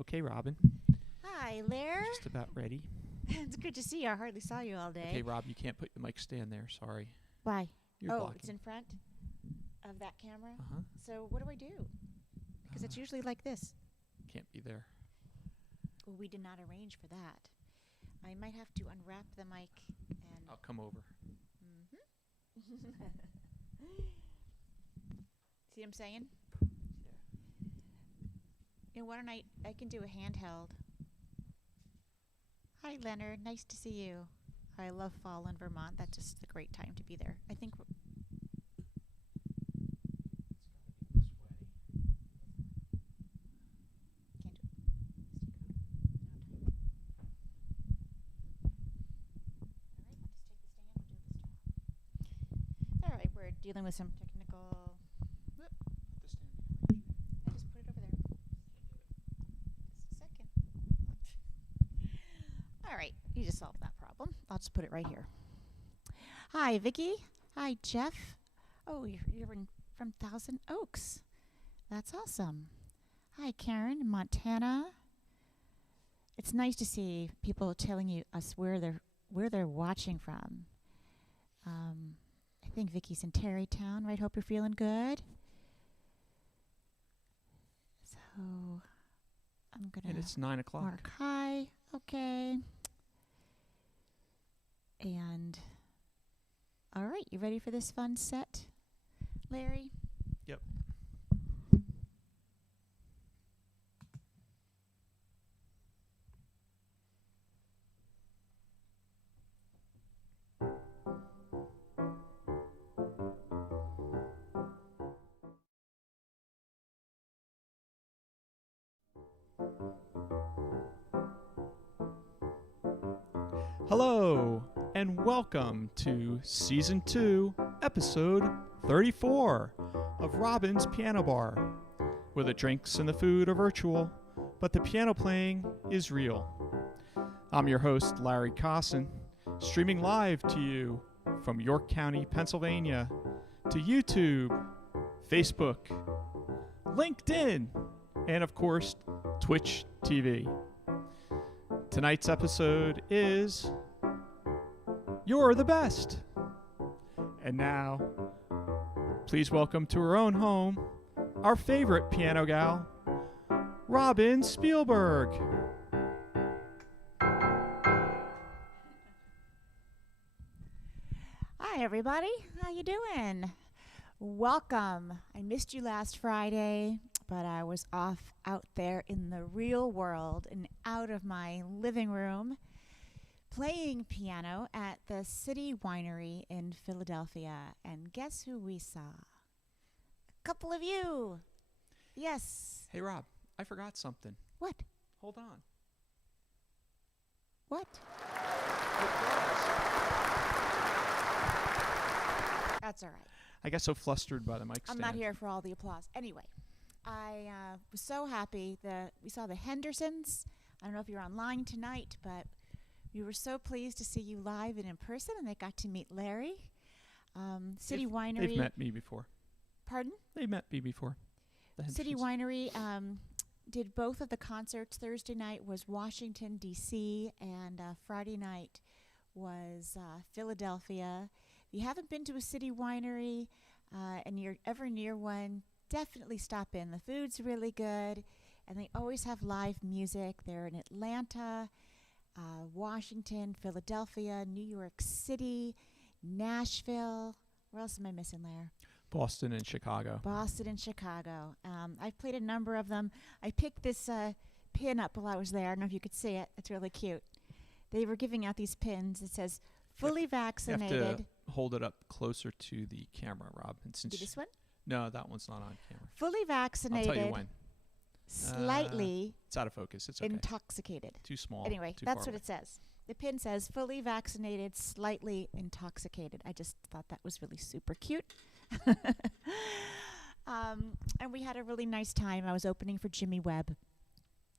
Okay, Robin. Hi, Lair. Just about ready. It's good to see you. I hardly saw you all day. Okay, Rob, you can't put the mic stand there. Sorry. Why? You're blocking. It's in front of that camera? Uh-huh. So what do I do? Because it's usually like this. Can't be there. Well, we did not arrange for that. I might have to unwrap the mic and... I'll come over. Mm-hmm. See what I'm saying? You know, why don't I can do a handheld. Hi, Leonard. Nice to see you. I love fall in Vermont. That's just a great time to be there. I think... All right, we're dealing with some technical... I just put it over there. Just a second. All right, you just solved that problem. I'll just put it right here. Hi, Vicky. Hi, Jeff. Oh, you're from Thousand Oaks. That's awesome. Hi, Karen, in Montana. It's nice to see people telling us where they're watching from. I think Vicky's in Terrytown, right? Hope you're feeling good. So I'm gonna. And it's 9 o'clock. Mark hi. Okay. And all right, you ready for this fun set, Larry? Yep. Hello, and welcome to Season 2, Episode 34 of Robin's Piano Bar, where the drinks and the food are virtual, but the piano playing is real. I'm your host, Larry Cosson, streaming live to you from York County, Pennsylvania, to YouTube, Facebook, LinkedIn, and of course, Twitch TV. Tonight's episode is You're the Best. And now, please welcome to her own home, our favorite piano gal, Robin Spielberg. Hi, everybody. How you doing? Welcome. I missed you last Friday, but I was off out there in the real world and out of my living room playing piano at the City Winery in Philadelphia. And guess who we saw? A couple of you. Yes. Hey, Rob, I forgot something. What? Hold on. What? That's all right. I got so flustered by the mic stand. I'm not here for all the applause. Anyway, I was so happy that we saw the Hendersons. I don't know if you're online tonight, but we were so pleased to see you live and in person, and they got to meet Larry. City Winery. They've met me before. Pardon? They've met me before. City Winery did both of the concerts. Thursday night was Washington, D.C., and Friday night was Philadelphia. If you haven't been to a City Winery and you're ever near one, definitely stop in. The food's really good, and they always have live music. They're in Atlanta, Washington, Philadelphia, New York City, Nashville. Where else am I missing, Lair? Boston and Chicago. Boston and Chicago. I've played a number of them. I picked this pin up while I was there. I don't know if you could see it. It's really cute. They were giving out these pins. It says, fully vaccinated. You have to hold it up closer to the camera, Rob. And since this one? No, that one's not on camera. Fully vaccinated. I'll tell you when. Slightly it's out of focus. It's okay. Intoxicated. Too small. Anyway, that's what it says. The pin says, fully vaccinated, slightly intoxicated. I just thought that was really super cute. And we had a really nice time. I was opening for Jimmy Webb,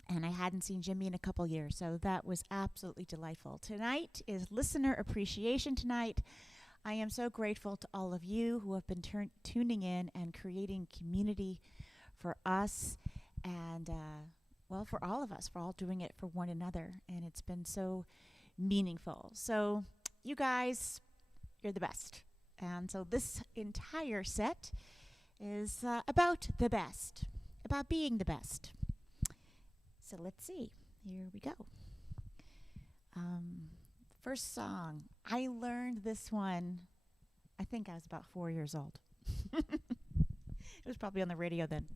and I hadn't seen Jimmy in a couple years, so that was absolutely delightful. Tonight is Listener Appreciation Tonight. I am so grateful to all of you who have been tuning in and creating community for us. And well, for all of us, for all doing it for one another. And it's been so meaningful. So, you guys, you're the best. And so, this entire set is about the best, about being the best. So, let's see. Here we go. First song. I learned this one, I think I was about 4 years old. It was probably on the radio then.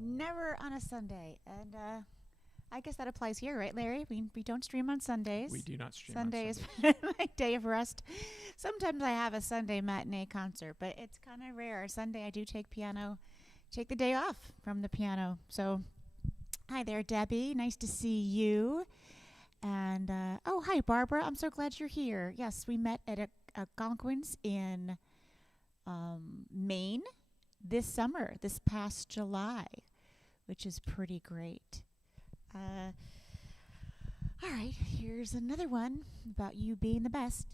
Never on a Sunday. And I guess that applies here, right, Larry? We don't stream on Sundays. We do not stream Sunday on is Sundays. my day of rest. Sometimes I have a Sunday matinee concert, but it's kind of rare. Sunday I do take the day off from the piano. So, hi there, Debbie. Nice to see you. And, oh, hi, Barbara. I'm so glad you're here. Yes, we met at a Algonquin's in Maine this past July, which is pretty great. All right, here's another one about you being the best.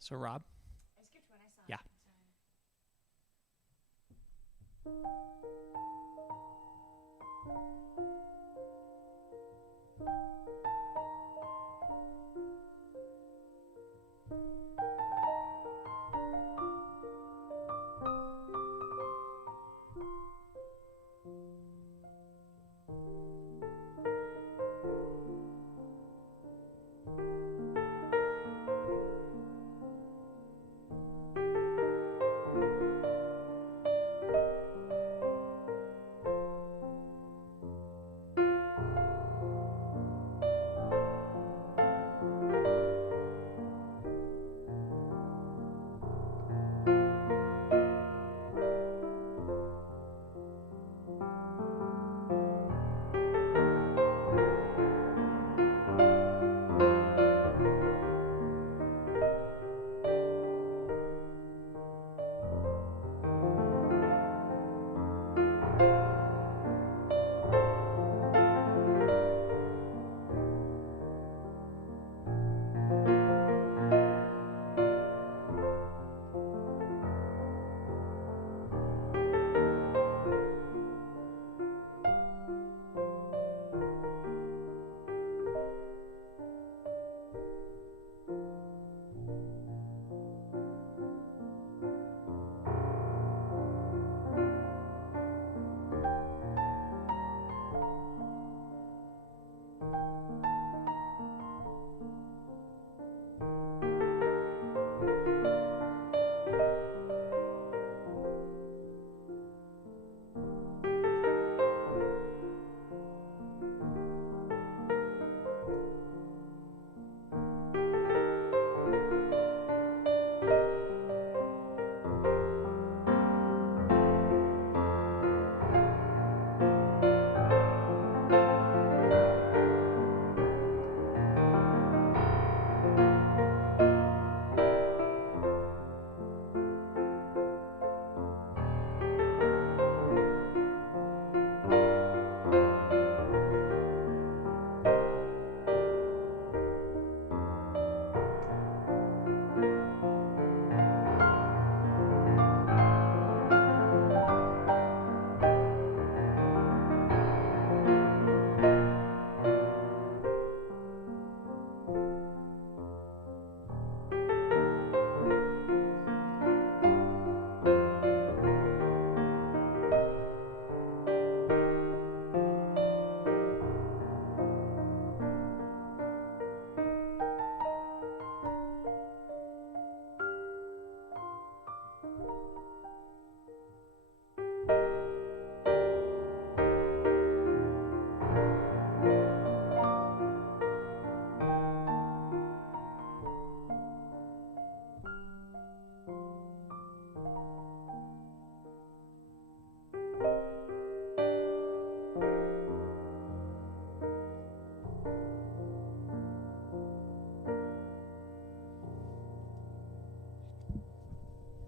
So, Rob? I skipped one. I saw Yeah. it.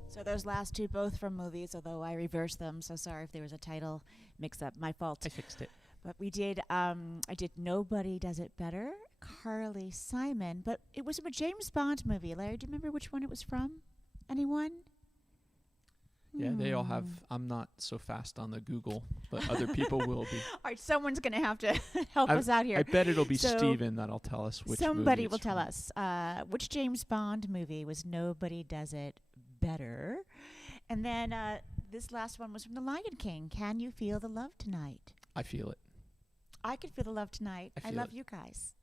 So those last two both from movies, although I reversed them. So sorry if there was a title mix-up. My fault. I fixed it. But we did. I did Nobody Does It Better, Carly Simon. But it was from a James Bond movie. Larry, do you remember which one it was from? Anyone? Yeah, they all have. I'm not so fast on the Google, but other people will be. All right, someone's going to have to help us out here. I bet it'll be So Steven that'll tell us which somebody movie will it's tell from. us which James Bond movie was Nobody Does It Better. And then this last one was from The Lion King. Can you feel the love tonight? I feel it. I can feel the love tonight. I I feel love it. you guys.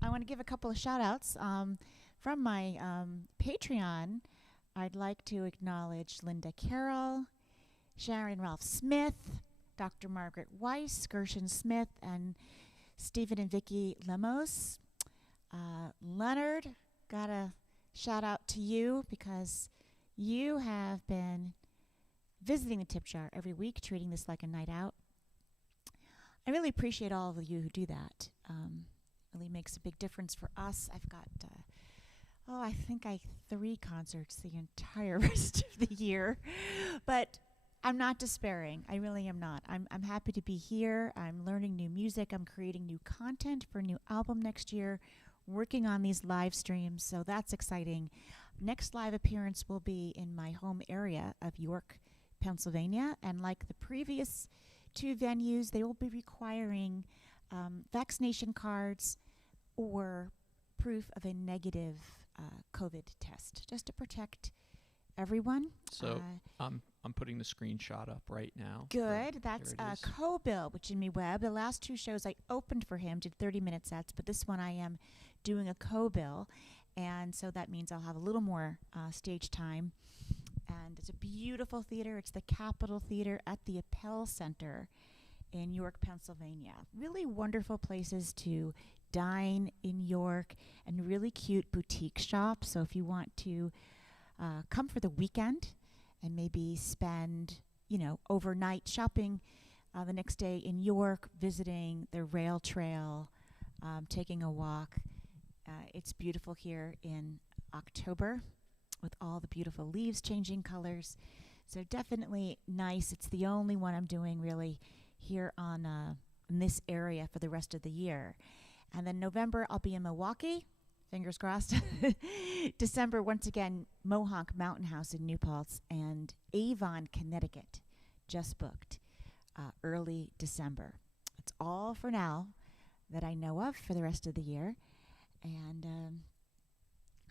I want to give a couple of shout-outs from my Patreon. I'd like to acknowledge Linda Carroll, Sharon Ralph Smith, Dr. Margaret Weiss, Gershon Smith, and Stephen and Vicki Lemos. Leonard, got a shout out to you because you have been visiting the tip jar every week, treating this like a night out. I really appreciate all of you who do that. Really makes a big difference for us. I've got, I think 3 concerts the entire rest of the year. But I'm not despairing. I really am not. I'm happy to be here. I'm learning new music. I'm creating new content for a new album next year, working on these live streams. So that's exciting. next live appearance will be in my home area of York, Pennsylvania. And like the previous two venues, they will be requiring vaccination cards or proof of a negative COVID test, just to protect everyone. So I'm putting the screenshot up right now. Good. That's Co-Bill with Jimmy Webb. The last two shows I opened for him, did 30-minute sets, but this one I am doing a Co-Bill, and so that means I'll have a little more stage time. And it's a beautiful theater. It's the Capitol Theater at the Appel Center in York, Pennsylvania. Really wonderful places to dine in York, and really cute boutique shops. So if you want to come for the weekend and maybe spend, overnight shopping the next day in York, visiting the rail trail, taking a walk. It's beautiful here in October with all the beautiful leaves changing colors. So definitely nice. It's the only one I'm doing really here in this area for the rest of the year. And then November, I'll be in Milwaukee. Fingers crossed. December, once again, Mohonk Mountain House in New Paltz, and Avon, Connecticut, just booked early December. It's all for now that I know of for the rest of the year. And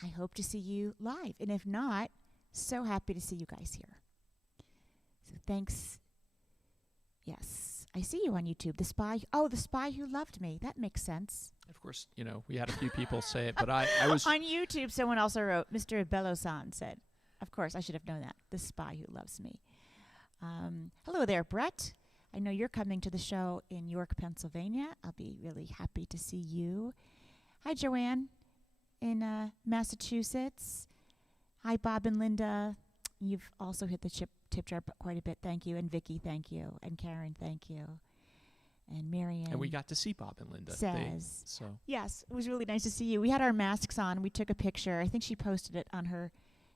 I hope to see you live. And if not, so happy to see you guys here. So thanks. Yes. I see you on YouTube. The Spy Who Loved Me. That makes sense. Of course, we had a few people say it, but I was... On YouTube, someone also wrote, Mr. Bello-san said, of course, I should have known that. The Spy Who Loves Me. Hello there, Brett. I know you're coming to the show in York, Pennsylvania. I'll be really happy to see you. Hi, Joanne in Massachusetts. Hi, Bob and Linda. You've also hit the tip jar quite a bit. Thank you. And Vicky, thank you. And Karen, thank you. And Marion. And we got to see Bob and Linda. Yes, it was really nice to see you. We had our masks on. We took a picture. I think she posted it on her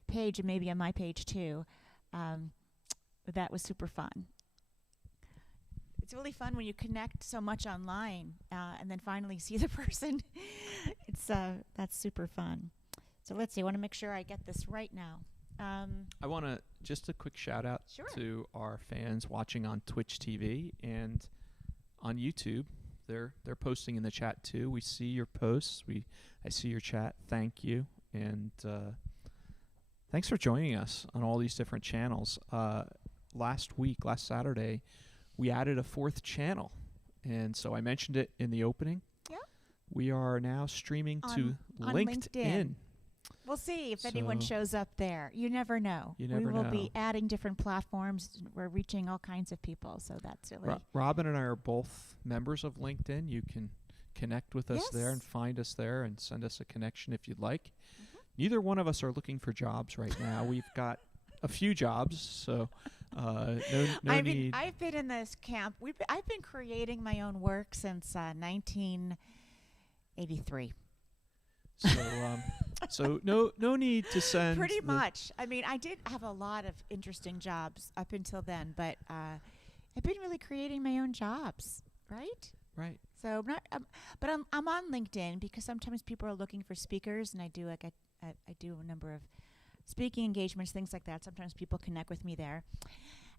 page and maybe on my page too. That was super fun. It's really fun when you connect so much online and then finally see the person. That's super fun. So let's see. I want to make sure I get this right now. I want to just a quick shout out to our fans watching on Twitch TV and on YouTube. They're posting in the chat too. We see your posts. I see your chat. Thank you, and thanks for joining us on all these different channels. Last Saturday, we added a fourth channel, and so I mentioned it in the opening. Yeah. We are now streaming to LinkedIn. We'll see if anyone shows up there. You never know. We will be adding different platforms. We're reaching all kinds of people, so that's really... Robin and I are both members of LinkedIn. You can connect with us there and find us there and send us a connection if you'd like. Mm-hmm. Neither one of us are looking for jobs right now. We've got a few jobs, so no need. I've been in this camp. I've been creating my own work since 1983. So no need to send. Pretty much. I mean, I did have a lot of interesting jobs up until then, but I've been really creating my own jobs, right? Right. So but I'm on LinkedIn because sometimes people are looking for speakers, and I do I do a number of speaking engagements, things like that. Sometimes people connect with me there.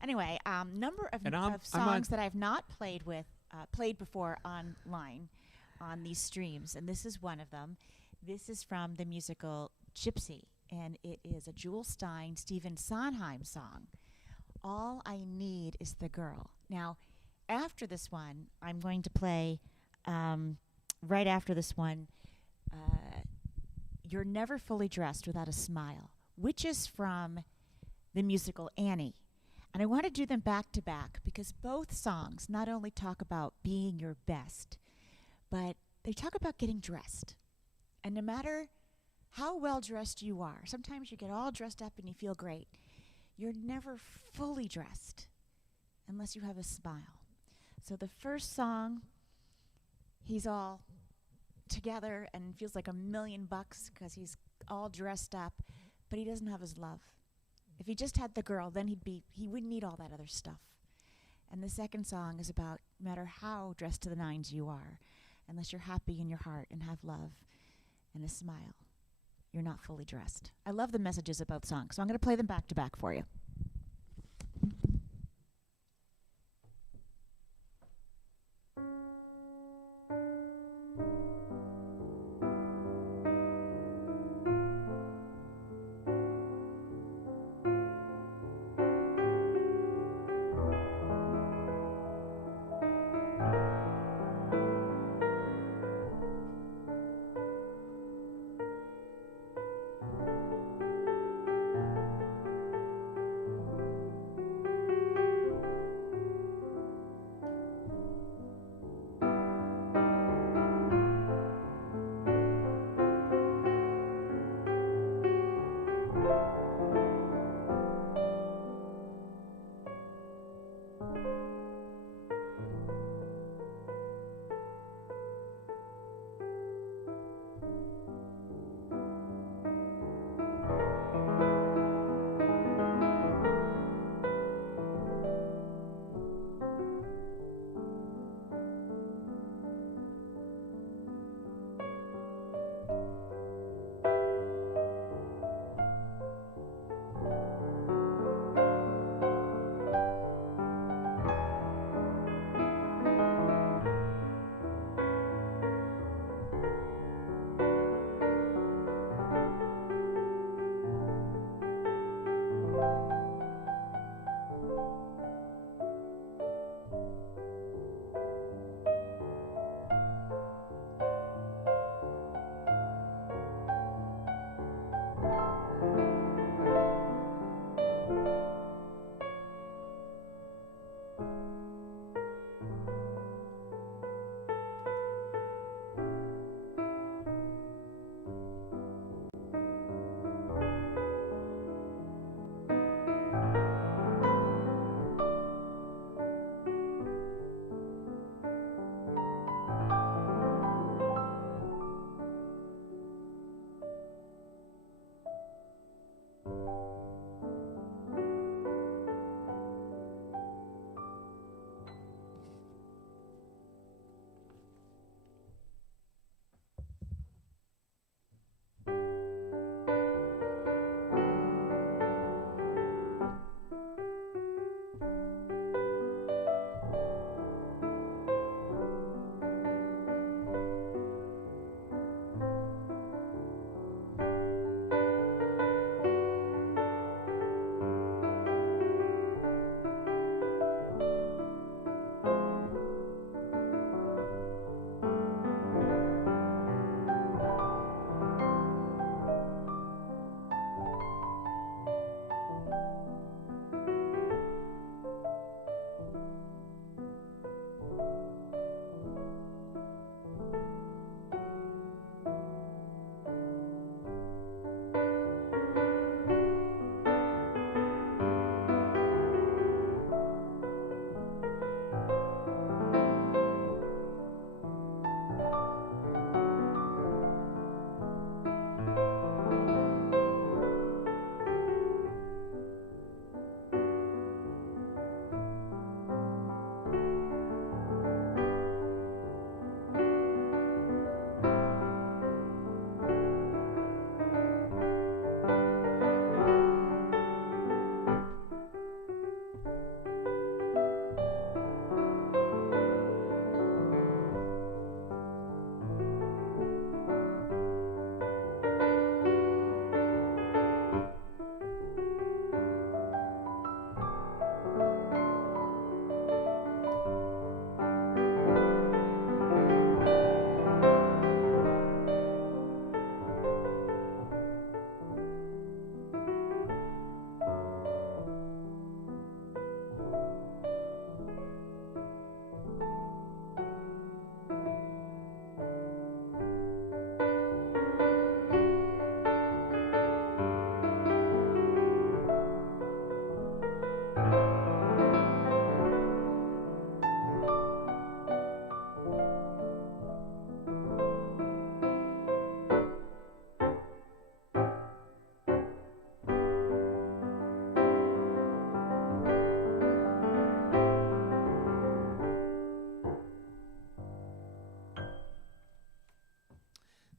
Anyway, number of songs that I've not played before online on these streams, and this is one of them. This is from the musical Gypsy, and it is a Jewel Stein, Stephen Sondheim song. All I Need Is the Girl. Now, after this one, I'm going to play, right after this one, You're Never Fully Dressed Without a Smile, which is from the musical Annie. And I want to do them back to back because both songs not only talk about being your best, but they talk about getting dressed. And no matter how well dressed you are, sometimes you get all dressed up and you feel great. You're never fully dressed unless you have a smile. So the first song, he's all together and feels like $1 million because he's all dressed up, but he doesn't have his love. If he just had the girl, then he wouldn't need all that other stuff. And the second song is about no matter how dressed to the nines you are, unless you're happy in your heart and have love and a smile. you're not fully dressed. I love the messages of both songs, so I'm going to play them back to back for you.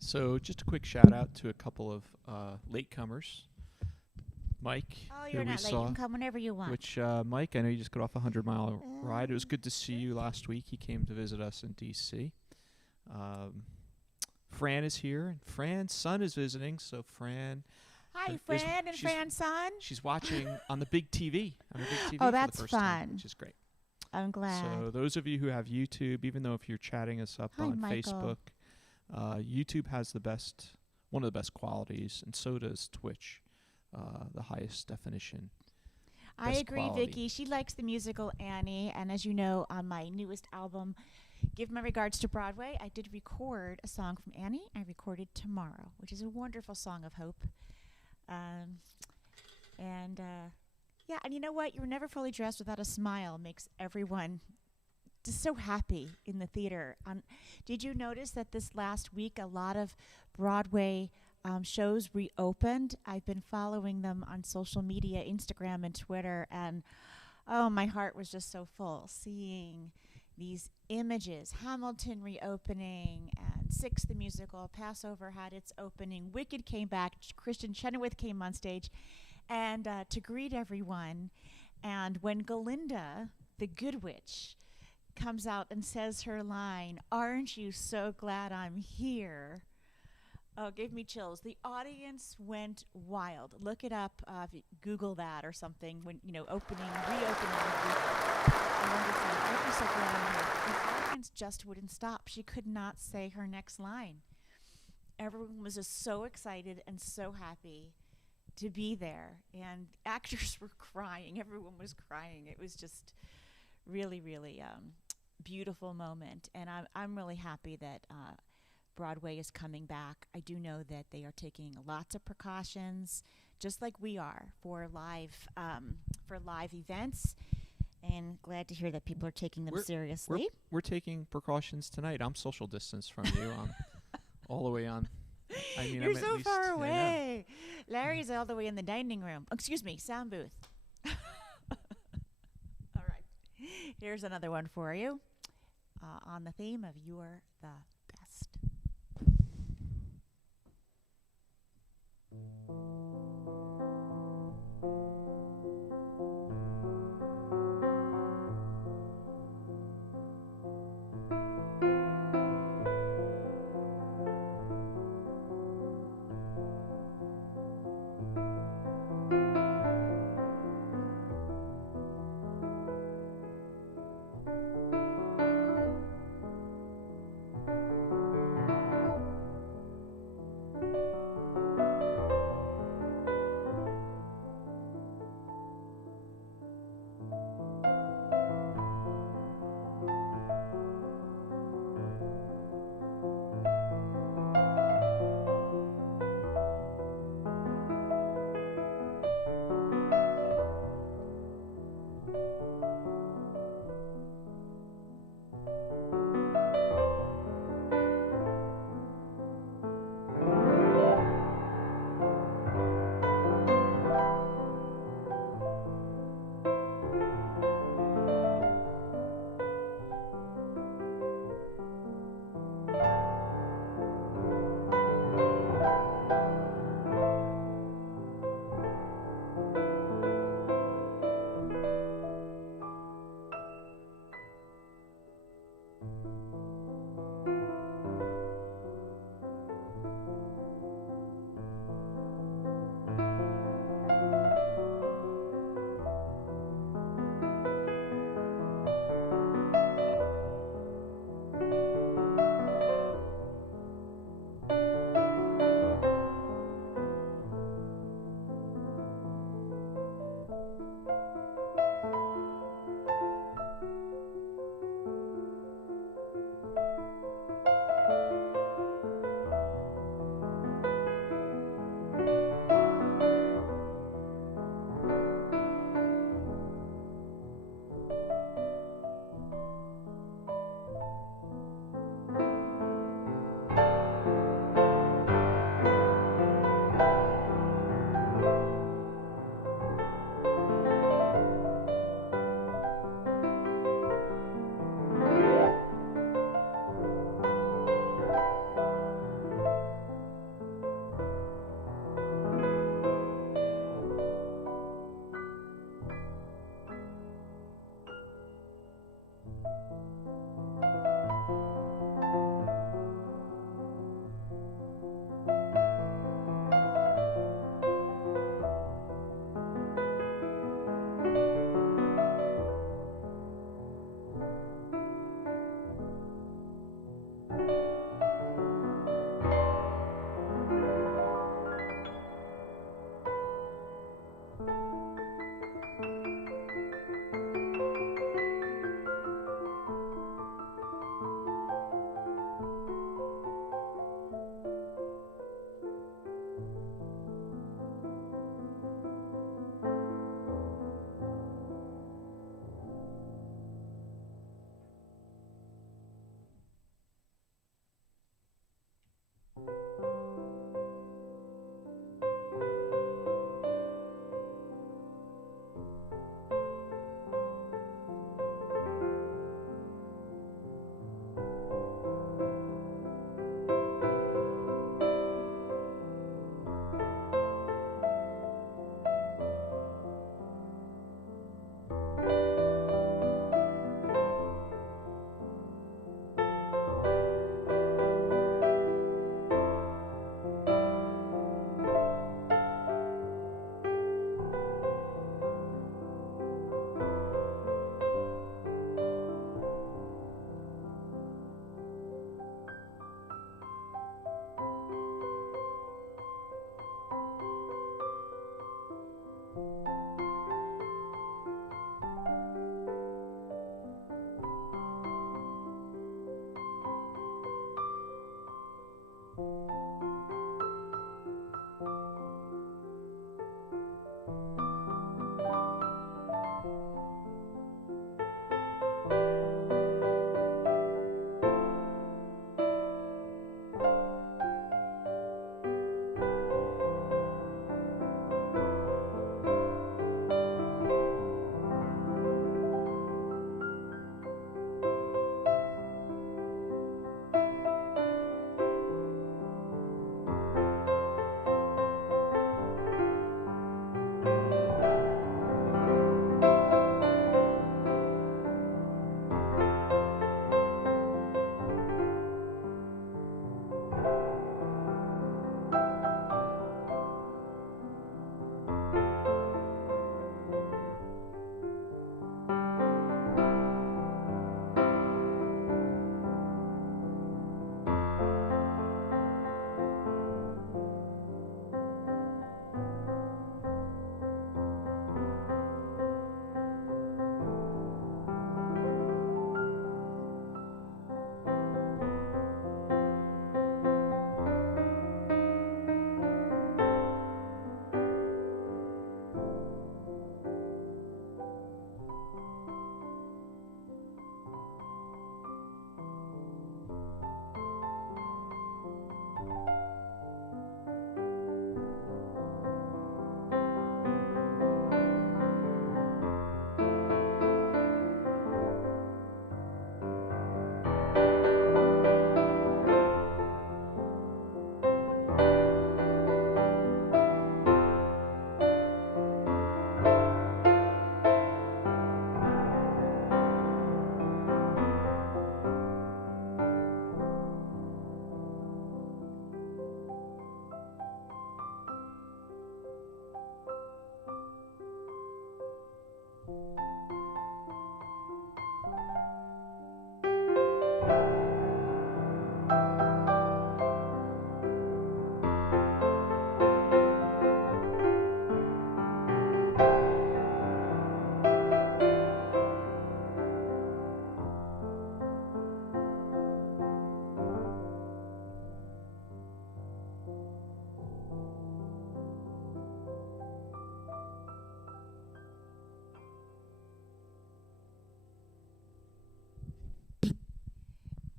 So just a quick shout out to a couple of latecomers. Mike, Oh, who you're we not late. You saw, can come whenever you want. which Mike, I know you just got off a 100-mile ride. It was good to see you last week. He came to visit us in D.C. Fran is here, and Fran's son is visiting. So Fran, Hi, Fran and Fran's son. she's watching on the big TV, on her big TV Oh, for that's the first fun. time, which is great. I'm glad. So those of you who have YouTube, even though if you're chatting us up Hi, on Michael. Facebook, YouTube has one of the best qualities, and so does Twitch, the highest definition. I best agree, quality. Vicky. She likes the musical Annie, and as you know, on my newest album, Give My Regards to Broadway, I did record a song from Annie. I recorded Tomorrow, which is a wonderful song of hope. Yeah, and you know what? You're never fully dressed without a smile. Makes everyone just so happy in the theater. Did you notice that this last week a lot of Broadway shows reopened? I've been following them on social media, Instagram and Twitter, and oh, my heart was just so full seeing these images. Hamilton reopening, and Six the Musical, Passover had its opening, Wicked came back, Kristen Chenoweth came on stage, and to greet everyone. And when Galinda, the Good Witch, comes out and says her line, "Aren't you so glad I'm here?" Oh, gave me chills. The audience went wild. Look it up, if you Google that or something. When reopening. Wonderful. Aren't you so glad I'm here? The audience just wouldn't stop. She could not say her next line. Everyone was just so excited and so happy to be there, and actors were crying. Everyone was crying. It was just really, really beautiful moment, and I'm really happy that Broadway is coming back. I do know that they are taking lots of precautions, just like we are for live events, and glad to hear that people are taking them seriously. We're taking precautions tonight. I'm social distance from you. I'm all the way on. I mean, You're I'm so at least, far away. Larry's all the way in the dining room. Excuse me, sound booth. All right. Here's another one for you on the theme of You're the Best.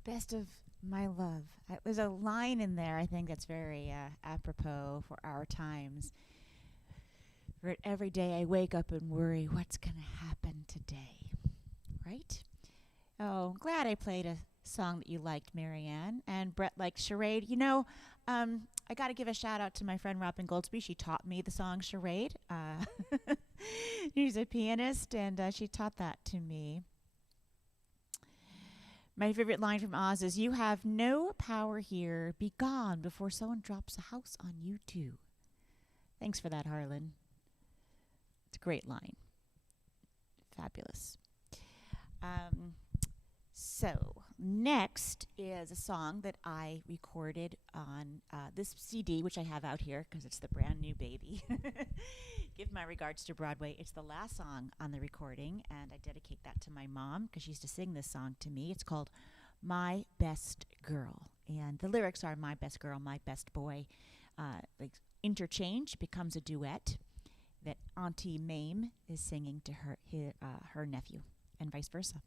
Best of my love. There's a line in there I think that's very apropos for our times. For every day I wake up and worry what's going to happen today. Right? Oh, glad I played a song that you liked, Marianne. And Brett liked Charade. You know, I got to give a shout out to my friend Robin Goldsby. She taught me the song Charade. She's a pianist, and she taught that to me. My favorite line from Oz is, "You have no power here. Be gone before someone drops a house on you, too." Thanks for that, Harlan. It's a great line. Fabulous. So next is a song that I recorded on this CD, which I have out here because it's the brand new baby. Give my regards to Broadway. It's the last song on the recording, and I dedicate that to my mom because she used to sing this song to me. It's called My Best Girl, and the lyrics are my best girl, my best boy. Like interchange becomes a duet that Auntie Mame is singing to her nephew, and vice versa.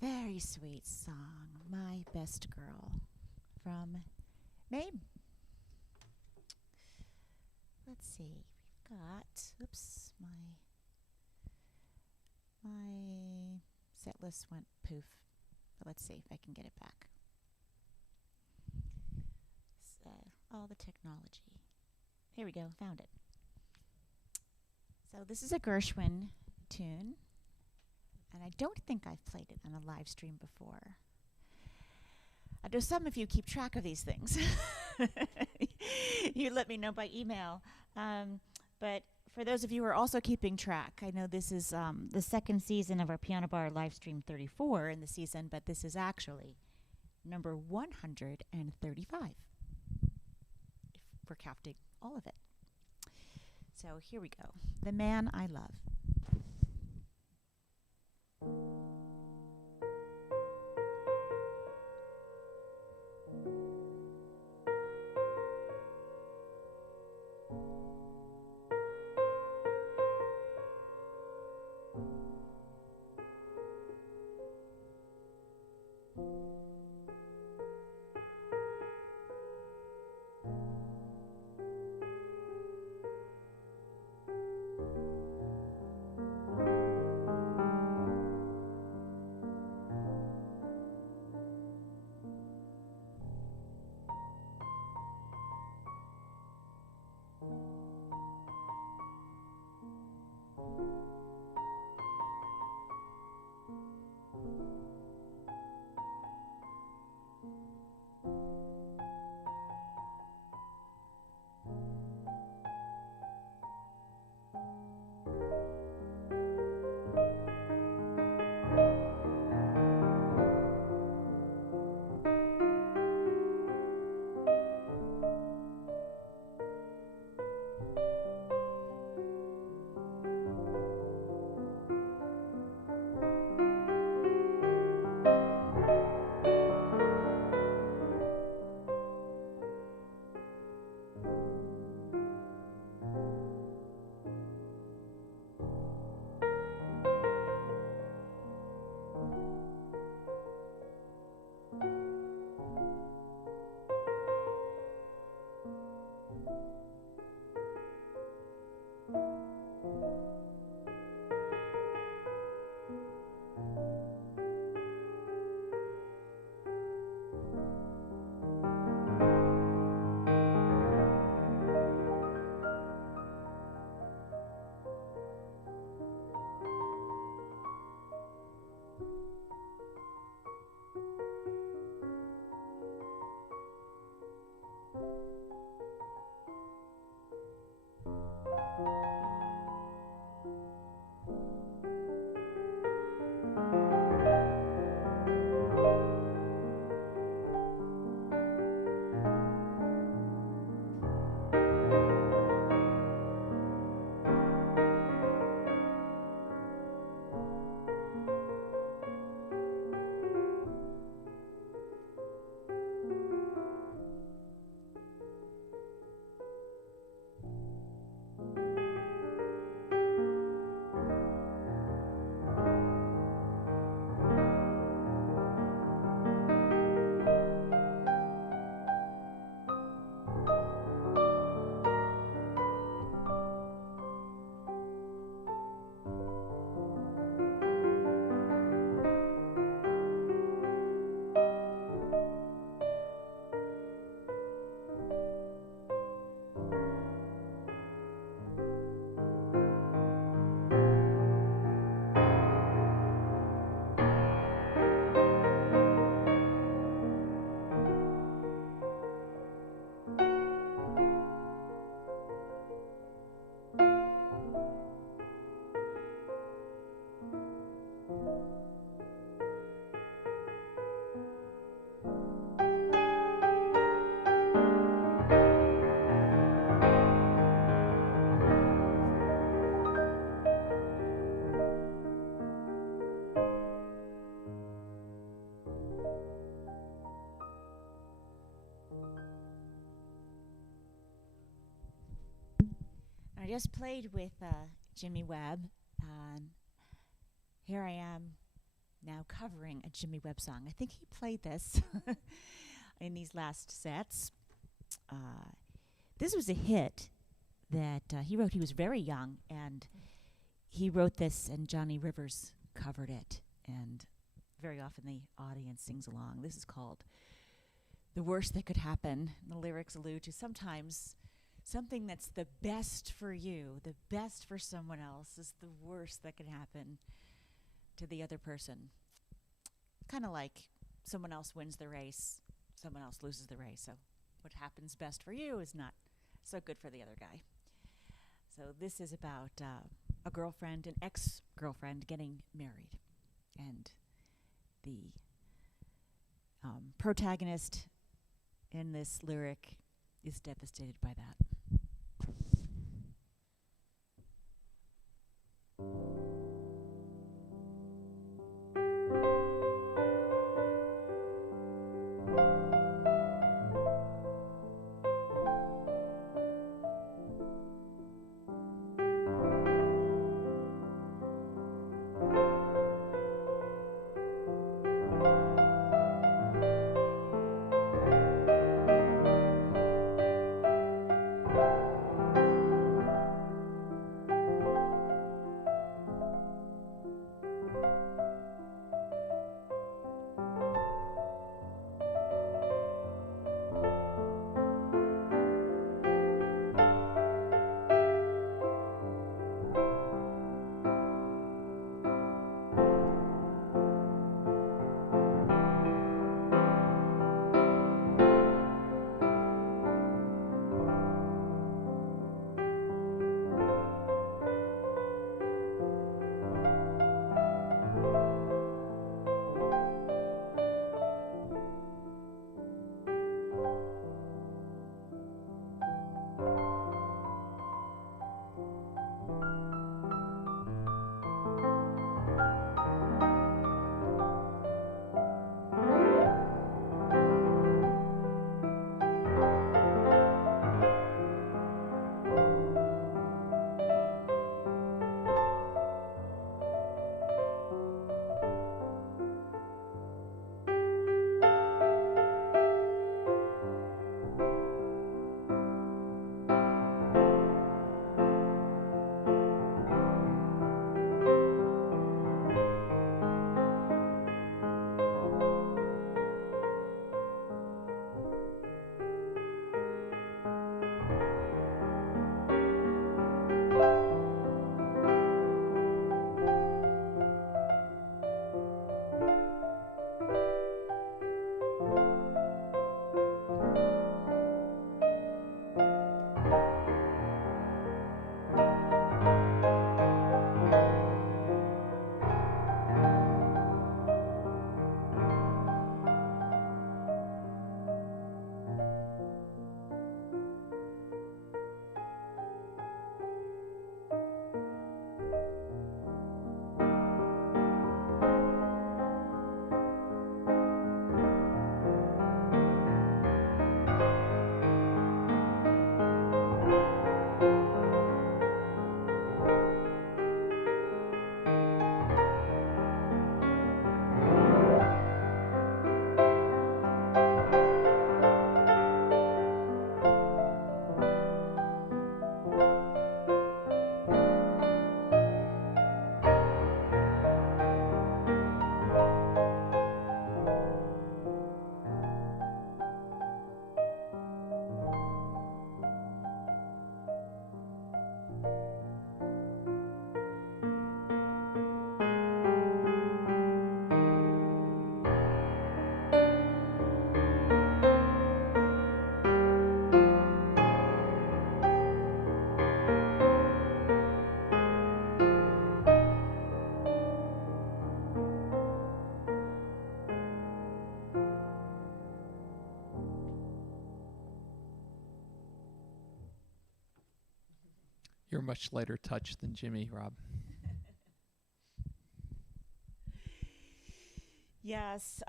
Very sweet song, My Best Girl, from Mame. Let's see, we've got, oops, my set list went poof, but let's see if I can get it back. So, all the technology. Here we go, found it. So this is a Gershwin tune. And I don't think I've played it on a live stream before. I know some of you keep track of these things. You let me know by email. But for those of you who are also keeping track, I know this is the second season of our Piano Bar live stream 34 in the season, but this is actually number 135, if we're counting all of it. So here we go. The Man I Love. I just played with Jimmy Webb. Here I am now covering a Jimmy Webb song. I think he played this in these last sets. This was a hit that he wrote. He was very young, and he wrote this, and Johnny Rivers covered it. And very often the audience sings along. This is called "The Worst That Could Happen." The lyrics allude to sometimes something that's the best for you, the best for someone else, is the worst that can happen to the other person. Kind of like someone else wins the race, someone else loses the race. So what happens best for you is not so good for the other guy. So this is about a girlfriend, an ex-girlfriend getting married. And the protagonist in this lyric is devastated by that. You're a much lighter touch than Jimmy, Rob. Yes,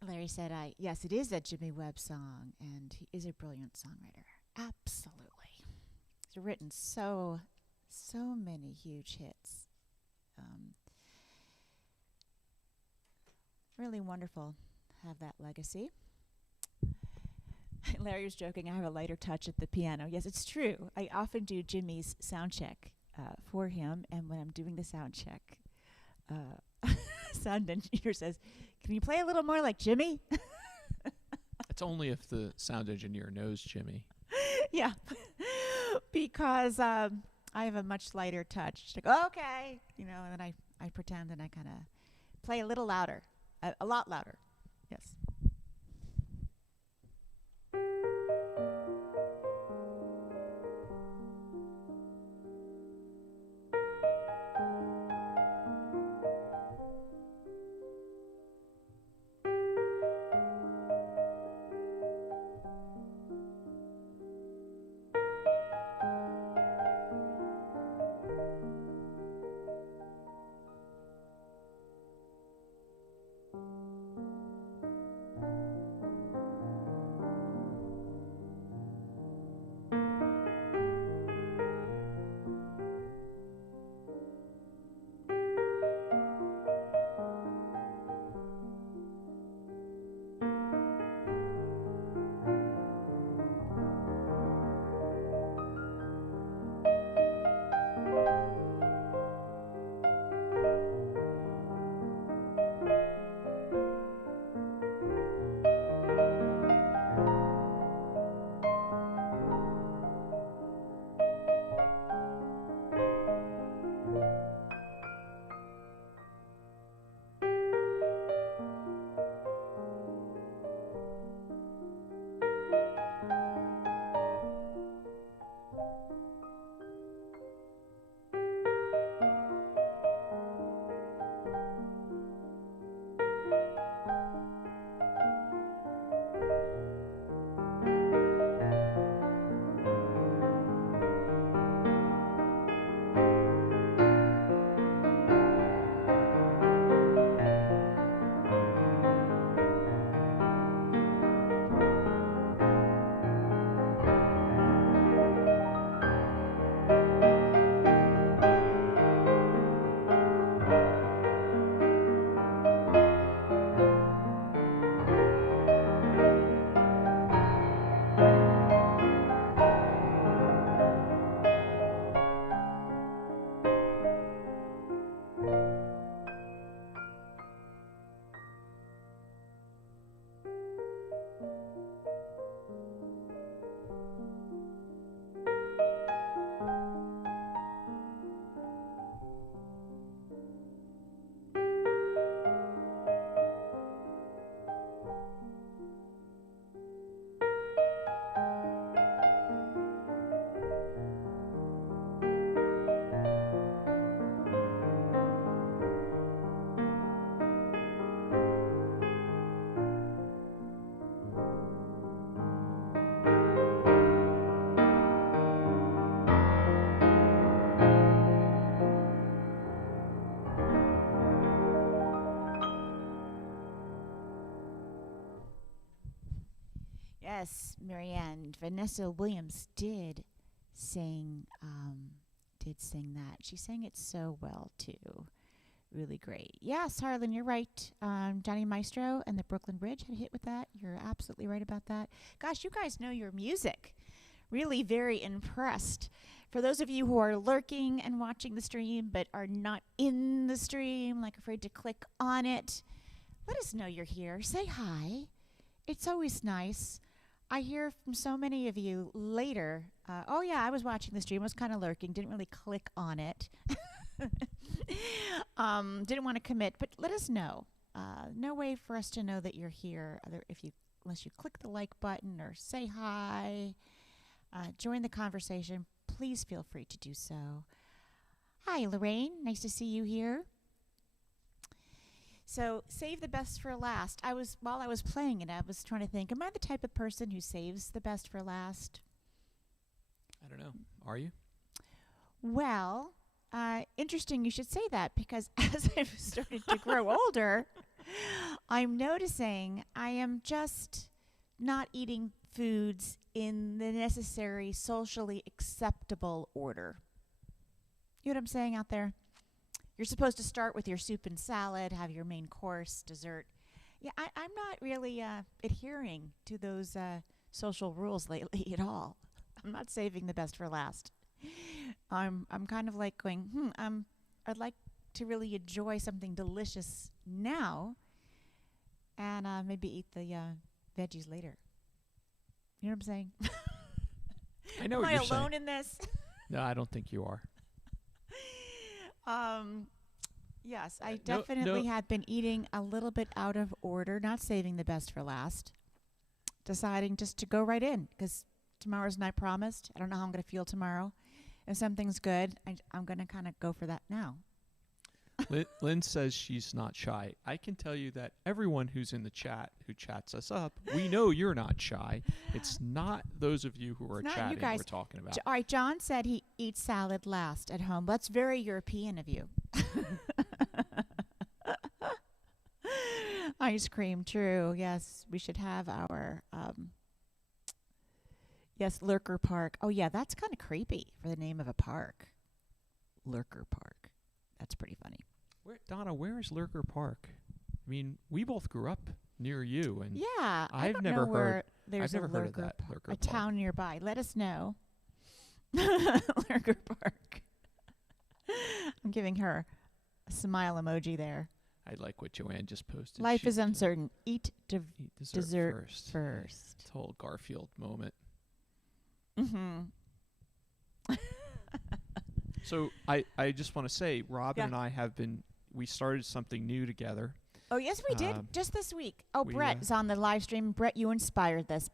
Larry said, yes, it is a Jimmy Webb song, and he is a brilliant songwriter. Absolutely. He's written so many huge hits. Really wonderful to have that legacy. Larry was joking, I have a lighter touch at the piano. Yes, it's true. I often do Jimmy's sound check for him, and when I'm doing the sound check, sound engineer says, "Can you play a little more like Jimmy?" It's only if the sound engineer knows Jimmy. Yeah, because I have a much lighter touch. Like, okay, and then I pretend and I kind of play a little louder, a lot louder. Yes. Yes, Marianne. Vanessa Williams did sing that. She sang it so well too. Really great. Yes, Harlan, you're right. Johnny Maestro and the Brooklyn Bridge had a hit with that. You're absolutely right about that. Gosh, you guys know your music. Really very impressed. For those of you who are lurking and watching the stream but are not in the stream, like afraid to click on it, let us know you're here. Say hi. It's always nice. I hear from so many of you later, oh yeah, I was watching the stream, was kind of lurking, didn't really click on it. Didn't want to commit, but let us know. No way for us to know that you're here unless you click the like button or say hi, join the conversation. Please feel free to do so. Hi, Lorraine. Nice to see you here. So, save the best for last. While I was playing it, I was trying to think, am I the type of person who saves the best for last? I don't know. Are you? Well, interesting you should say that, because as I've started to grow older, I'm noticing I am just not eating foods in the necessary socially acceptable order. You know what I'm saying out there? You're supposed to start with your soup and salad, have your main course, dessert. Yeah, I'm not really adhering to those social rules lately at all. I'm not saving the best for last. I'm kind of like going, I'd like to really enjoy something delicious now, and maybe eat the veggies later. You know what I'm saying? I know Am what I you're alone saying. in this? No, I don't think you are. Yes, I definitely had been eating a little bit out of order, not saving the best for last, deciding just to go right in because tomorrow's night promised. I don't know how I'm going to feel tomorrow. If something's good, I'm going to kind of go for that now. Lynn says she's not shy. I can tell you that everyone who's in the chat who chats us up, we know you're not shy. It's not those of you who are chatting we're talking about. All right, John said he eats salad last at home. That's very European of you. Ice cream, true. Yes, we should have our, Lurker Park. Oh, yeah, that's kind of creepy for the name of a park. Lurker Park. That's pretty funny. Donna, where is Lurker Park? I mean, we both grew up near you, and yeah, I've never heard. There's I've never heard of Lurker that Lurker a Park. town nearby. Let us know. Lurker Park. I'm giving her a smile emoji there. I like what Joanne just posted. Life is uncertain. Eat dessert first. It's a whole Garfield moment. Mm-hmm. So I just want to say, Robin and I we started something new together. Oh, yes, we did. Just this week. Oh, Brett is on the live stream. Brett, you inspired this.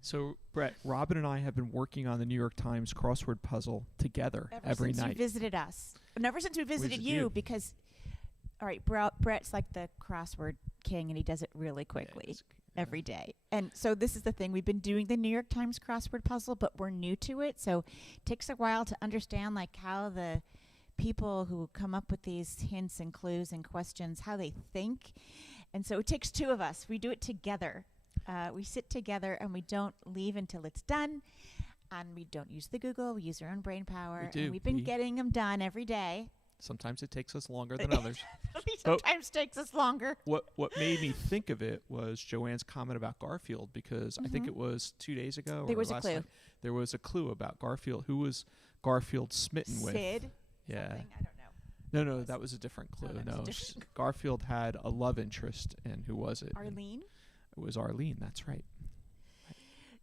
So, Brett, Robin and I have been working on the New York Times crossword puzzle together every night. Ever since you visited us. And ever since we visited you, because, all right, Brett's like the crossword king, and he does it really quickly. Every day. And so this is the thing. We've been doing the New York Times crossword puzzle, but we're new to it. So it takes a while to understand like how the people who come up with these hints and clues and questions, how they think. And so it takes two of us. We do it together. We sit together and we don't leave until it's done. And we don't use the Google. We use our own brain power. We do. And we've been getting them done every day. Sometimes it takes us longer than others. Sometimes takes us longer. What made me think of it was Joanne's comment about Garfield, because I think it was 2 days ago. There was a clue. There was a clue about Garfield. Who was Garfield smitten with? Sid? Yeah. Something? I don't know. No, that was a different clue. Oh, Garfield had a love interest, and who was it? Arlene? It was Arlene, that's right.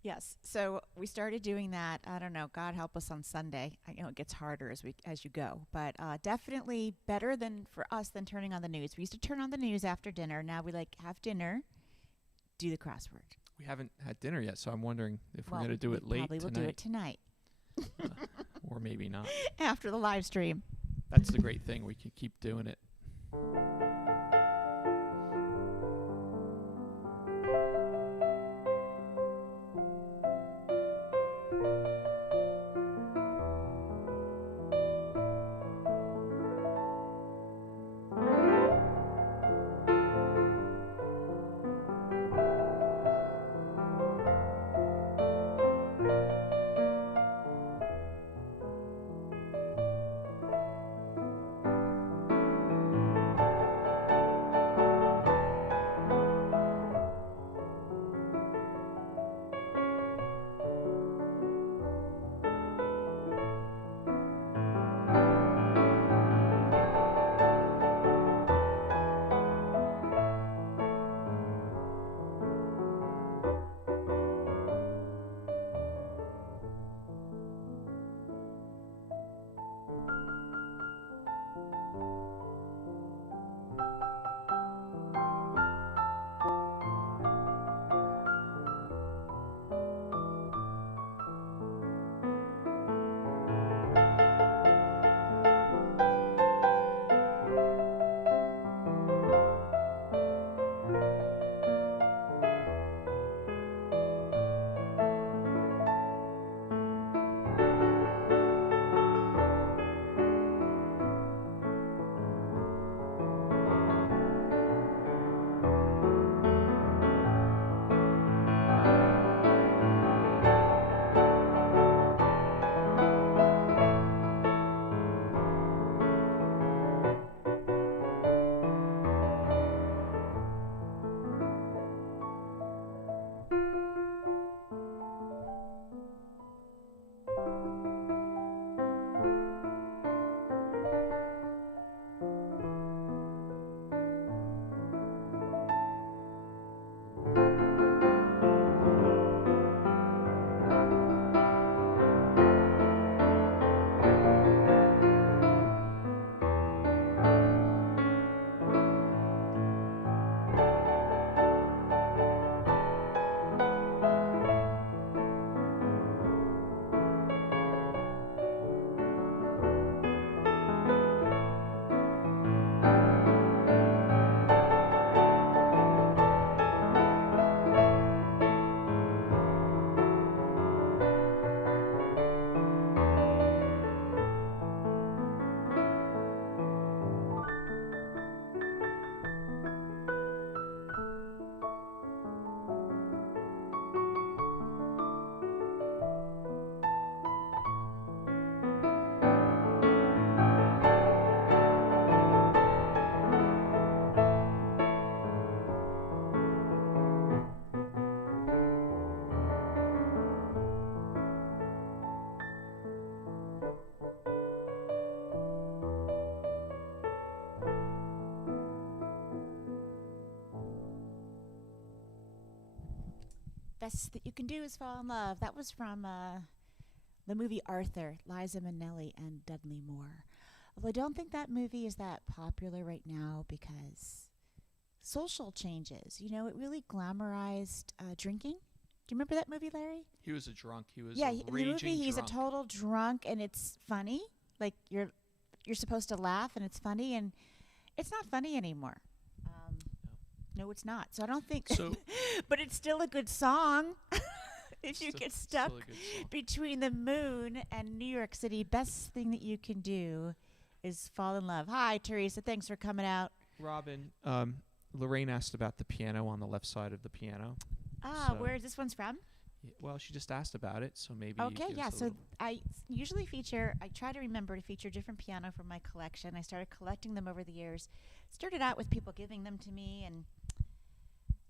Yes. So we started doing that. I don't know. God help us on Sunday. I know it gets harder as you go, but definitely better for us than turning on the news. We used to turn on the news after dinner. Now we have dinner, do the crossword. We haven't had dinner yet, so I'm wondering if we're going to do it late probably tonight. We'll do it tonight. Or maybe not. After the live stream. That's the great thing. We can keep doing it. Best that you can do is fall in love. That was from the movie Arthur, Liza Minnelli and Dudley Moore. Although I don't think that movie is that popular right now because social changes. You know, it really glamorized drinking. Do you remember that movie, Larry? He was a drunk. He was Yeah, a in the raging movie he's drunk. a total drunk, and it's funny. Like you're supposed to laugh, and it's funny, and it's not funny anymore. No, it's not. So I don't think. So- but it's still a good song. If you Still- get still stuck a good song. between the moon and New York City, best thing that you can do is fall in love. Hi, Teresa. Thanks for coming out. Robin, Lorraine asked about the piano on the left side of the piano. Ah, So- where is this one's from? Well, she just asked about it, so maybe. Okay, give yeah. us a So little- I usually I try to remember to feature different piano from my collection. I started collecting them over the years. Started out with people giving them to me, and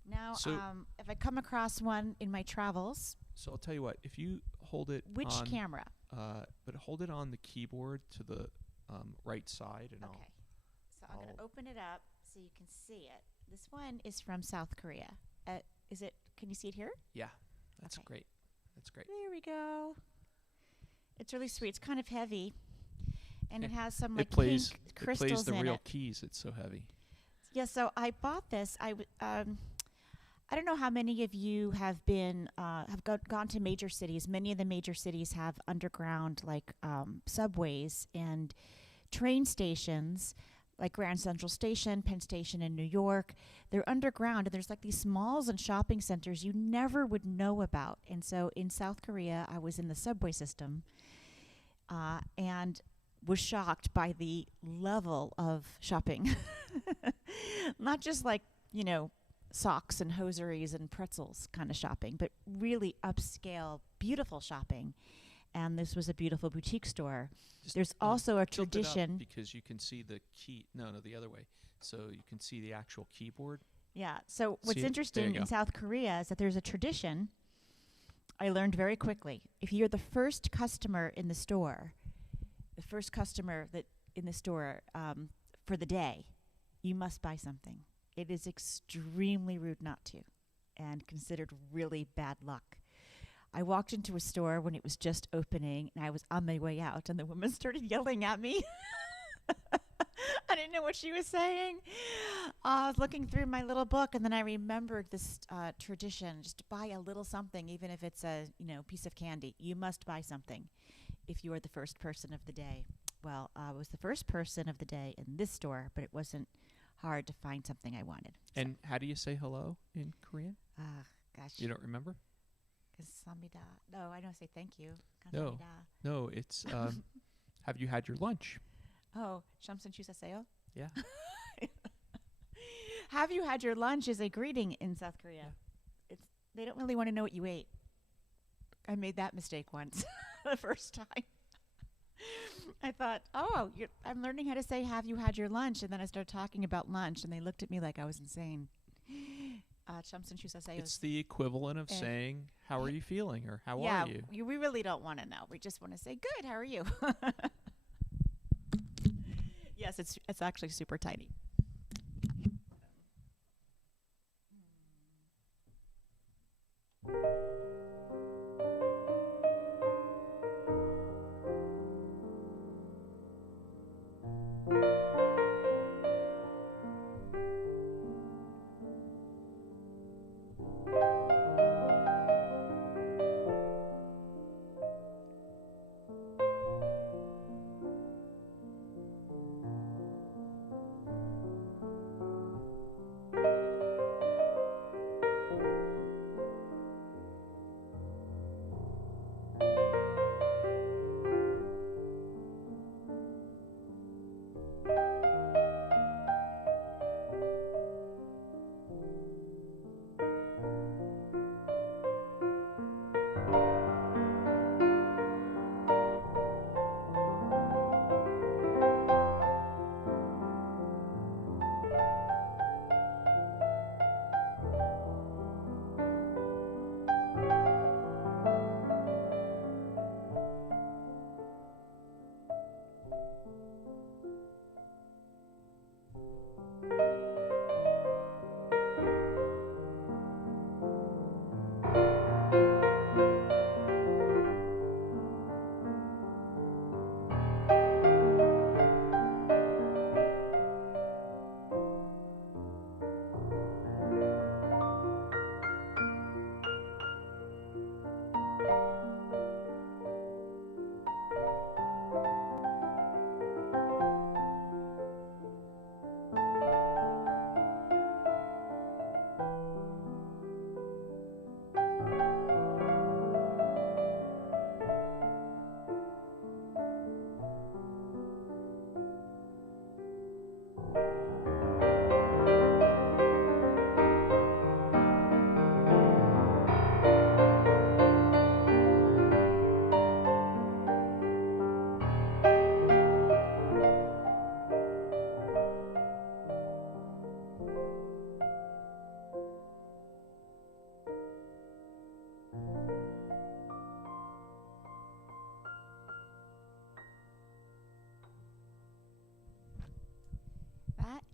now So- if I come across one in my travels, So I'll tell you what. If you hold it which on, camera? but hold it on the keyboard to the right side, and Okay. So I'm going to I'll- open it up so you can see it. This one is from South Korea. Is it? Can you see it here? that's Okay. great. That's great. There we go. It's really sweet. It's kind of heavy, and it Yeah. has some like It plays. pink It crystals plays the in real it. keys. It's so heavy. Yeah, so I bought this. I don't know how many of you have been have gone to major cities. Many of the major cities have underground like subways and train stations, like Grand Central Station, Penn Station in New York. They're underground, and there's like these malls and shopping centers you never would know about. And so in South Korea, I was in the subway system and was shocked by the level of shopping. Not just like, you know, socks and hosieries and pretzels kind of shopping, but really upscale, beautiful shopping. And this was a beautiful boutique store. Just, There's also a tilt it up tradition. because you can see the key. No, the other way. So you can see the actual keyboard. Yeah. So what's See it? There you interesting go. in South Korea is that there's a tradition I learned very quickly. If you're the first customer in the store, for the day, you must buy something. It is extremely rude not to, and considered really bad luck. I walked into a store when it was just opening, and I was on my way out, and the woman started yelling at me. I didn't know what she was saying. I was looking through my little book, and then I remembered this tradition: just to buy a little something, even if it's a piece of candy. You must buy something if you are the first person of the day. Well, I was the first person of the day in this store, but it wasn't hard to find something I wanted. And how do you say hello in Korean? Gosh. You don't remember? Kamsahamnida. No, I don't say thank you. No. Kamsahamnida. No, it's have you had your lunch? Oh, shamsun chusaseyo. Yeah. Have you had your lunch is a greeting in South Korea. They don't really want to know what you ate. I made that mistake once the first time. I thought, I'm learning how to say, have you had your lunch? And then I started talking about lunch, and they looked at me like I was insane. Shamsun chusaseyo. It's the equivalent of saying, how are you feeling? Or how are you? We really don't want to know. We just want to say, good, how are you? Yes, it's actually super tiny.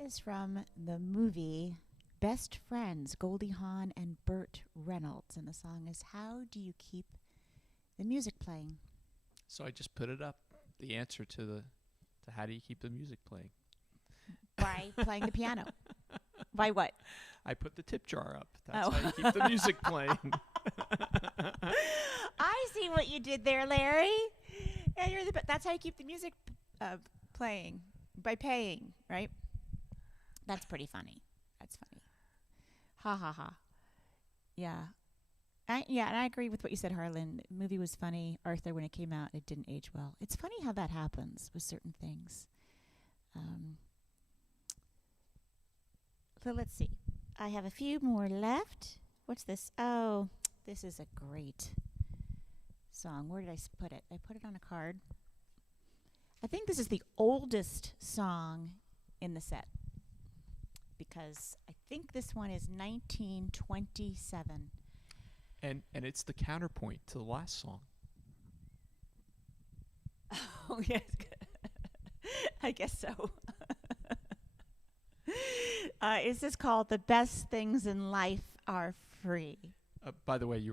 is from the movie Best Friends, Goldie Hawn and Burt Reynolds. And the song is How Do You Keep the Music Playing? So I just put it up. The answer to how do you keep the music playing? By playing the piano. By what? I put the tip jar up. That's how you keep the music playing. I see what you did there, Larry. Yeah, that's how you keep the music playing, by paying, right? That's pretty funny. That's funny. Ha ha ha. Yeah. And I agree with what you said, Harlan. The movie was funny. Arthur, when it came out, it didn't age well. It's funny how that happens with certain things. So let's see. I have a few more left. What's this? Oh, this is a great song. Where did I put it? I put it on a card. I think this is the oldest song in the set, because I think this one is 1927. And it's the counterpoint to the last song. Oh, yes. I guess so. Is this called The Best Things in Life Are Free? By the way,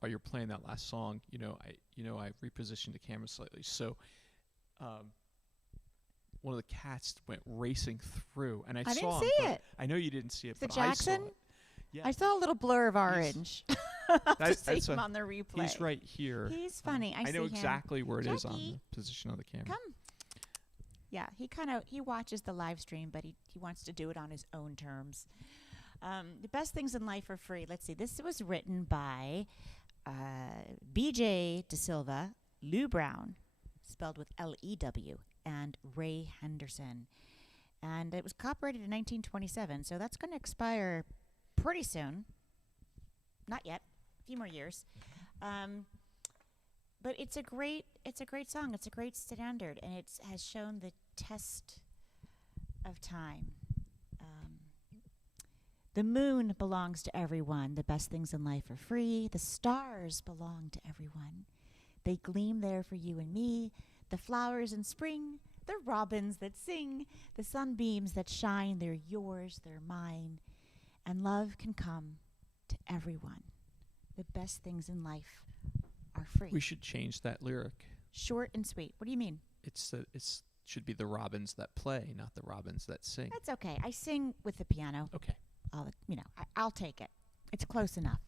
while you're playing that last song, I repositioned the camera slightly. So, one of the cats went racing through, and I saw didn't see it. I know you didn't see it, Is it but Jackson? I saw it. Yeah, I saw a little blur of orange. that's him on the replay. He's right here. He's funny. I see know him. exactly where it is on Jackie, the position of the camera. Come. Yeah, he watches the live stream, but he wants to do it on his own terms. The Best Things in Life Are Free. Let's see. This was written by B.J. DeSilva, Lou Brown, spelled with L-E-W, and Ray Henderson. And it was copyrighted in 1927, so that's going to expire pretty soon. Not yet. A few more years. But it's a great song. It's a great standard, and it has shown the test of time. The moon belongs to everyone. The best things in life are free. The stars belong to everyone. They gleam there for you and me. The flowers in spring, the robins that sing, the sunbeams that shine, they're yours, they're mine. And love can come to everyone. The best things in life are free. We should change that lyric. Short and sweet. What do you mean? It should be the robins that play, not the robins that sing. That's okay. I sing with the piano. Okay. I'll take it. It's close enough.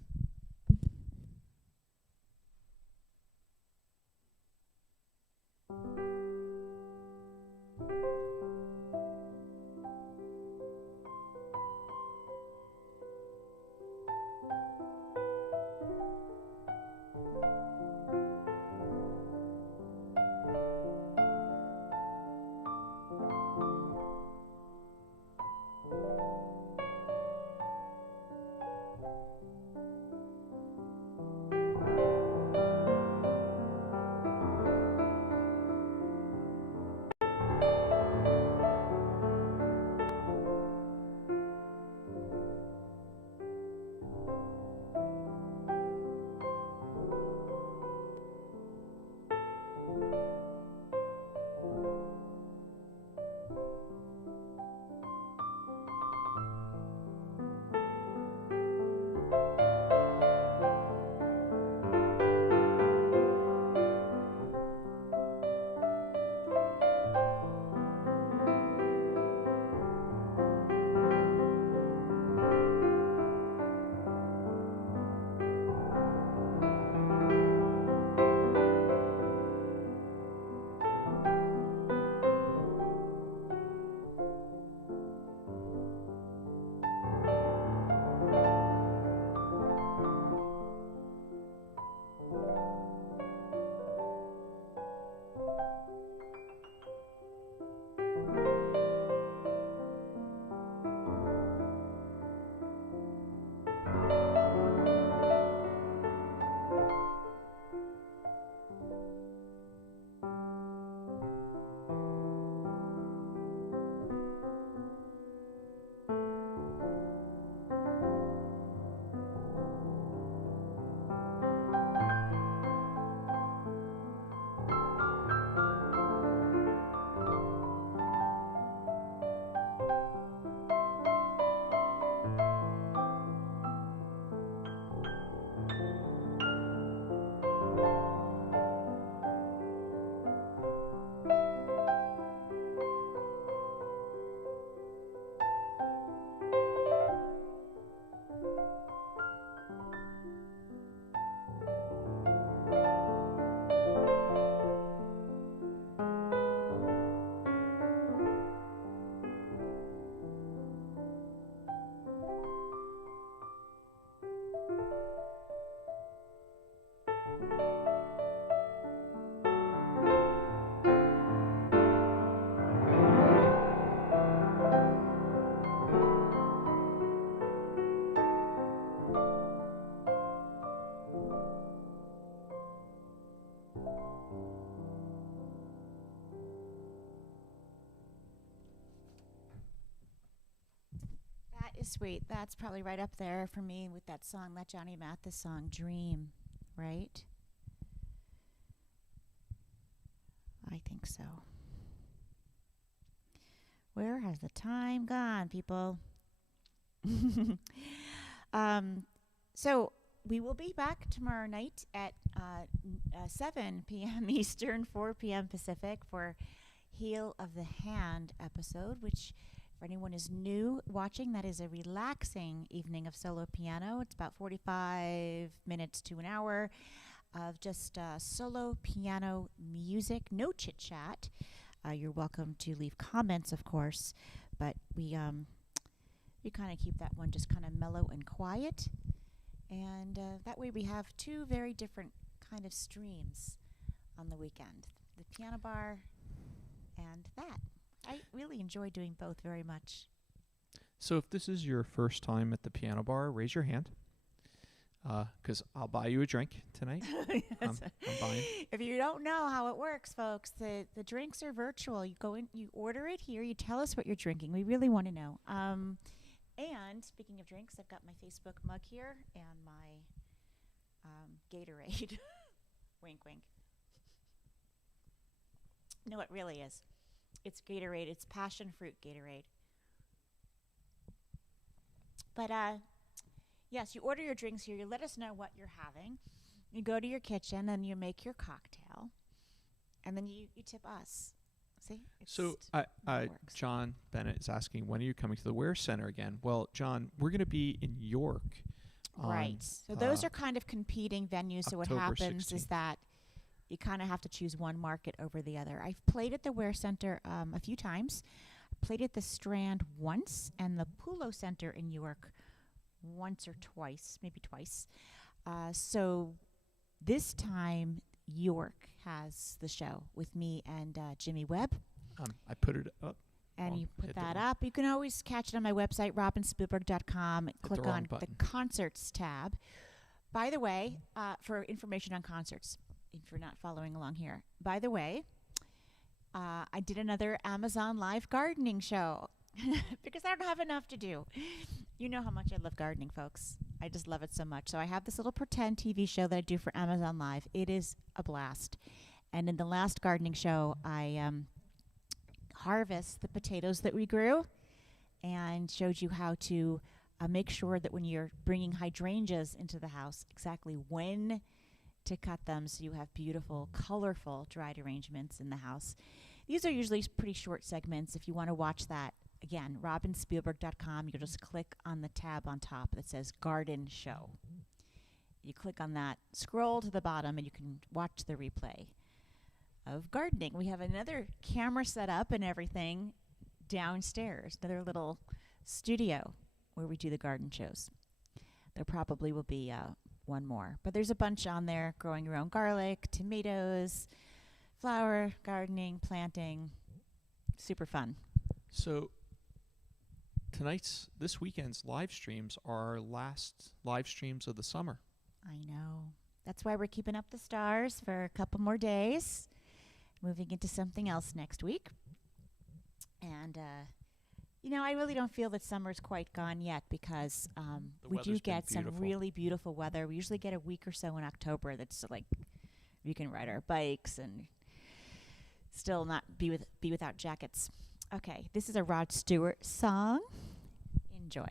is sweet. That's probably right up there for me with that song, that Johnny Mathis song, Dream, right? I think so. Where has the time gone, people? So we will be back tomorrow night at 7 p.m. Eastern, 4 p.m. Pacific for Heel of the Hand episode, which for anyone who's new watching, that is a relaxing evening of solo piano. It's about 45 minutes to an hour of just solo piano music, no chit-chat. You're welcome to leave comments, of course, but we kind of keep that one just kind of mellow and quiet. And that way we have two very different kind of streams on the weekend. The piano bar and that. I really enjoy doing both very much. So if this is your first time at the piano bar, raise your hand. Because I'll buy you a drink tonight. I'm buying. If you don't know how it works, folks, the drinks are virtual. You go in, you order it here, you tell us what you're drinking. We really want to know. And speaking of drinks, I've got my Facebook mug here and my Gatorade. Wink, wink. No, it really is. It's Gatorade. It's passion fruit Gatorade. But yes, you order your drinks here. You let us know what you're having. You go to your kitchen and you make your cocktail, and then you tip us. See? So John Bennett is asking, when are you coming to the Ware Center again? Well, John, we're going to be in York. Right. So those are kind of competing venues. So what October happens 16th. is that you kind of have to choose one market over the other. I've played at the Ware Center a few times. I played at the Strand once and the Pulo Center in York once or twice, maybe twice. So this time York has the show with me and Jimmy Webb. I put it up. And you put hit the that wrong- up. You can always catch it on my website, robinspielberg.com. Click wrong on the button. concerts tab. By the way, for information on concerts, if you're not following along here. By the way, I did another Amazon Live gardening show because I don't have enough to do. You know how much I love gardening, folks. I just love it so much. So I have this little pretend TV show that I do for Amazon Live. It is a blast. And in the last gardening show, I harvest the potatoes that we grew and showed you how to make sure that when you're bringing hydrangeas into the house, exactly when to cut them so you have beautiful, colorful dried arrangements in the house. These are usually pretty short segments. If you want to watch that, again, robinspielberg.com, you'll just click on the tab on top that says Garden Show. You click on that, scroll to the bottom, and you can watch the replay of gardening. We have another camera set up and everything downstairs, another little studio where we do the garden shows. There probably will be one more. But there's a bunch on there, growing your own garlic, tomatoes, flower, gardening, planting. Super fun. So this weekend's live streams are our last live streams of the summer. I know. That's why we're keeping up the stars for a couple more days, moving into something else next week. And, I really don't feel that summer's quite gone yet because we do weather's been get some beautiful. really beautiful weather. We usually get a week or so in October that's like we can ride our bikes and still not be without jackets. Okay, this is a Rod Stewart song. Enjoy.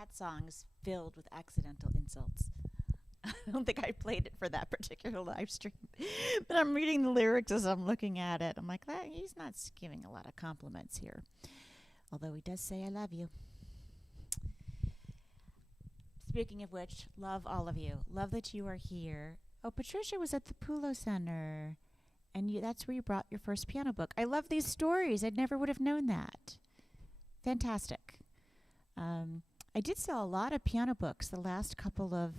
that song is filled with accidental insults. I don't think I played it for that particular live stream. But I'm reading the lyrics as I'm looking at it. I'm like, he's not giving a lot of compliments here. Although he does say, I love you. Speaking of which, love all of you. Love that you are here. Oh, Patricia was at the Pulo Center. And that's where you brought your first piano book. I love these stories. I never would have known that. Fantastic. I did sell a lot of piano books the last couple of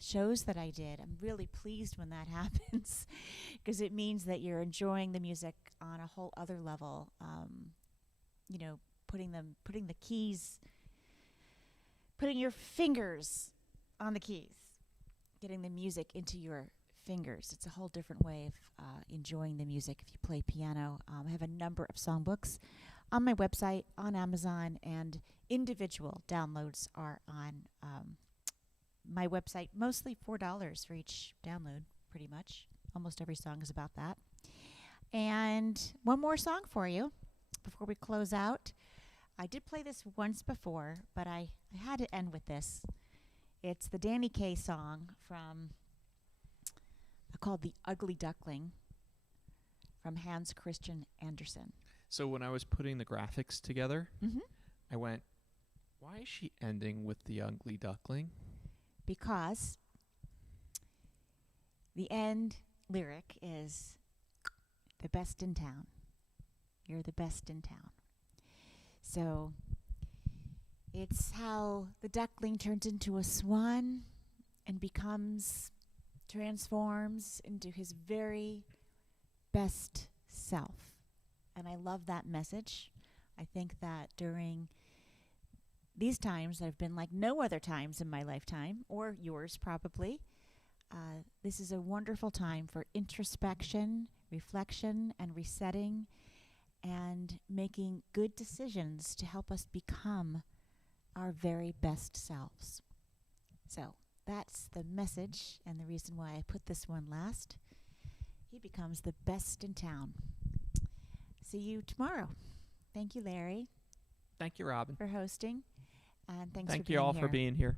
shows that I did. I'm really pleased when that happens because it means that you're enjoying the music on a whole other level. Putting the keys, putting your fingers on the keys, getting the music into your fingers. It's a whole different way of enjoying the music if you play piano. I have a number of songbooks on my website, on Amazon, and individual downloads are on my website, mostly $4 for each download, pretty much. Almost every song is about that. And one more song for you before we close out. I did play this once before, but I had to end with this. It's the Danny Kaye song from called The Ugly Duckling from Hans Christian Andersen. So when I was putting the graphics together, Mm-hmm. I went, why is she ending with The Ugly Duckling? Because the end lyric is the best in town. You're the best in town. So it's how the duckling turns into a swan and transforms into his very best self. And I love that message. I think that during these times that have been like no other times in my lifetime, or yours probably, this is a wonderful time for introspection, reflection, and resetting, and making good decisions to help us become our very best selves. So that's the message and the reason why I put this one last. He becomes the best in town. See you tomorrow. Thank you, Larry. Thank you, Robin. For hosting. And thanks Thank for you being all here. for being here.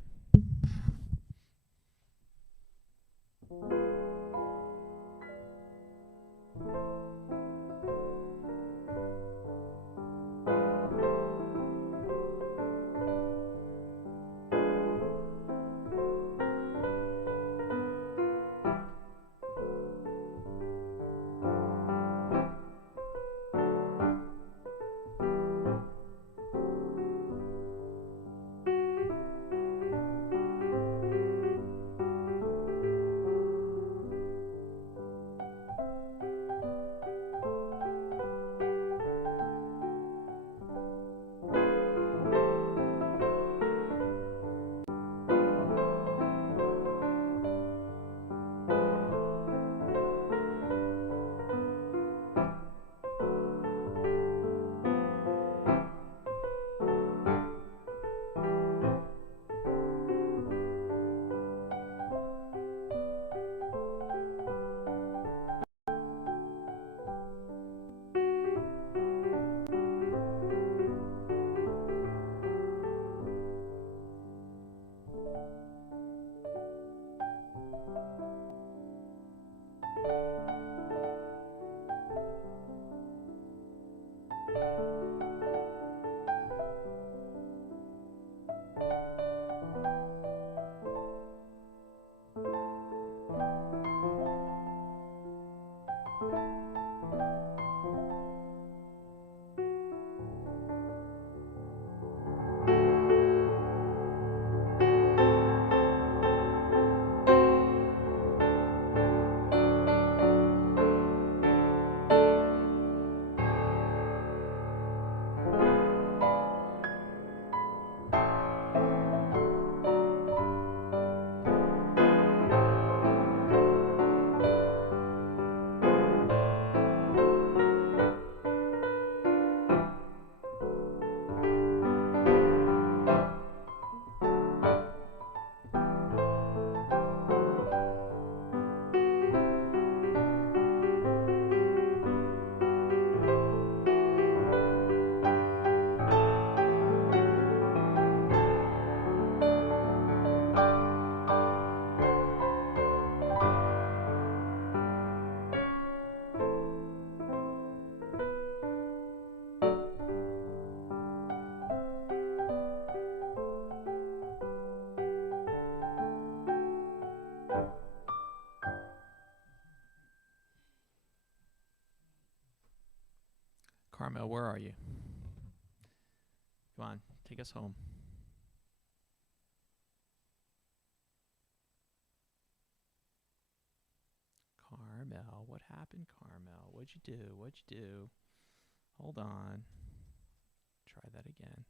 Carmel, where are you? Come on, take us home. Carmel, what happened, Carmel? What'd you do? Hold on. Try that again.